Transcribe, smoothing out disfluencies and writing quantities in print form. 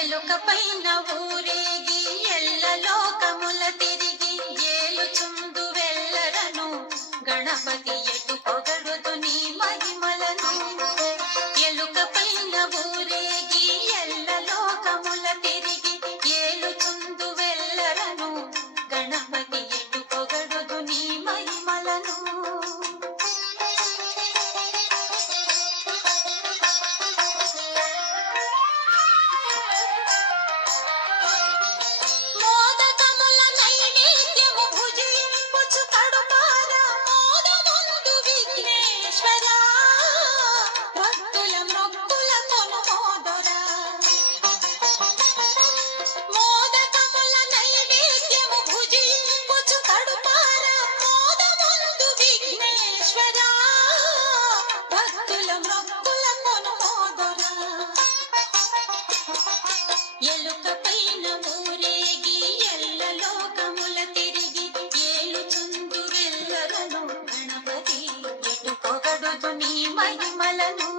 ఎలుక పైన ఊరేగి ఎల్ల లోకముల తిరిగి ఏలుచుందు వెళ్ళరను గణపతి ఎటు పొగడుదు నీ మహిమలను. ఎలుక పైన ఊరేగి ఎల్ల లోకముల తిరిగి ఏలుచుందు వెళ్ళరను గణపతి ఎటు పొగడుదు నీ మహిమలను. ఎలుక పైన ఊరేగి ఎల్ల లోకముల తిరిగి ఏలుచుందు వెళ్ళరను గణపతి ఎటు పొగడుదు నీ మహిమలను.